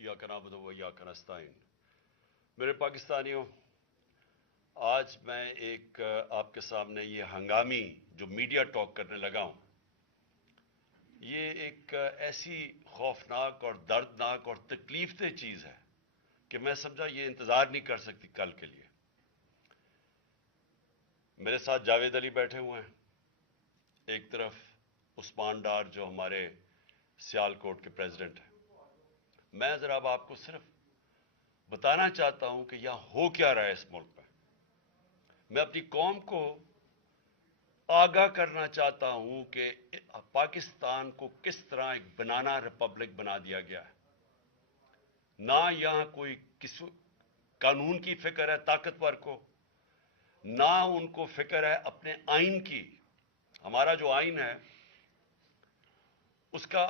इय्याक नअबुदु व इय्याक नस्तईन। मेरे पाकिस्तानियों, आज मैं एक आपके सामने ये हंगामी जो मीडिया टॉक करने लगा हूं, ये एक ऐसी खौफनाक और दर्दनाक और तकलीफदेह चीज है कि मैं समझा ये इंतजार नहीं कर सकती कल के लिए। मेरे साथ जावेद अली बैठे हुए हैं, एक तरफ उस्मान डार जो हमारे सियालकोट के प्रेसिडेंट हैं। मैं जरा अब आपको सिर्फ बताना चाहता हूं कि यहां हो क्या रहा है इस मुल्क में। मैं अपनी कौम को आगाह करना चाहता हूं कि पाकिस्तान को किस तरह एक बनाना रिपब्लिक बना दिया गया है। ना यहां कोई कानून की फिक्र है ताकतवर को, ना उनको फिक्र है अपने आइन की। हमारा जो आइन है उसका